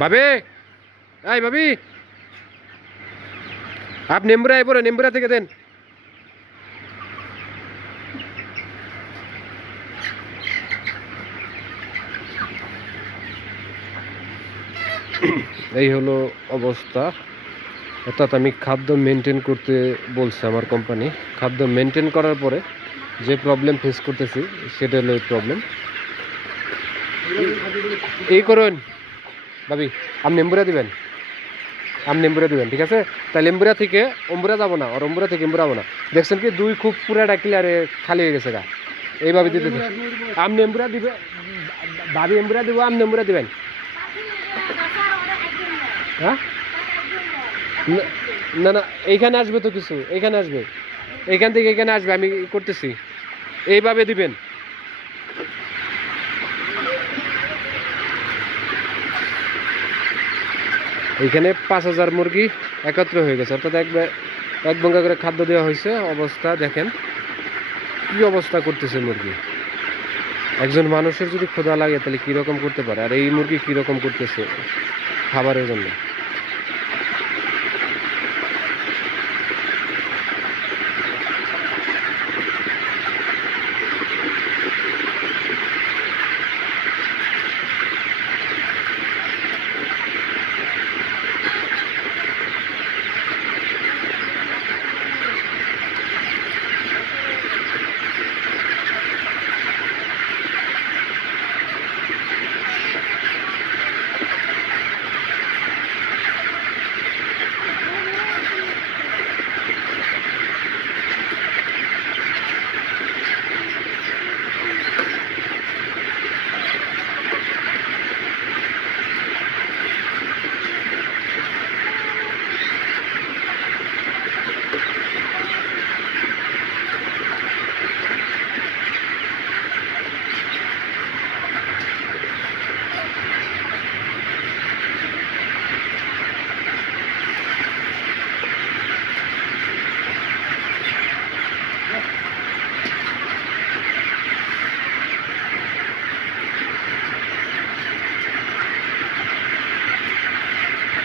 বাবে, এই ভাবি আপ নেম্বুরা আই পড়ে নেম্বুরা থেকে দেন। এই হলো অবস্থা। অর্থাৎ আমি খাদ্য মেনটেন করতে বলছে আমার কোম্পানি খাদ্য মেনটেন করার পরে যে প্রবলেম ফেস করতেছি, সেটা হলো প্রবলেম এই করুন। ভাবি, আপনি এম্বুরা দিবেন? আপনি এম্বুরা দিবেন, ঠিক আছে? তাহলে এম্বুরা থেকে অম্বুরা যাব না, আর অম্বুরা থেকে এম্বুরা যাব না। দেখছেন কি, দুই খুব পুরাটা ক্লিয়ারে খালি হয়ে গেছে গা। এইভাবে দিতে। আপনি এম্বুরা দিবে, ভাবি এম্বুরা দিব, আপনি এম্বুরা দিবেন? হ্যাঁ? না না, এইখানে আসবে তো কিছু, এইখানে আসবে। এইখান থেকে এখানে আসবে, আমি করতেছি। এইভাবে দিবেন। এইখানে পাঁচ হাজার মুরগি একত্র হয়ে গেছে। অর্থাৎ একবার এক বঙ্গা করে খাদ্য দেওয়া হয়েছে। অবস্থা দেখেন, কি অবস্থা করতেছে মুরগি। একজন মানুষের যদি ক্ষুধা লাগে, তাহলে কীরকম করতে পারে? আর এই মুরগি কীরকম করতেছে খাবারের জন্য?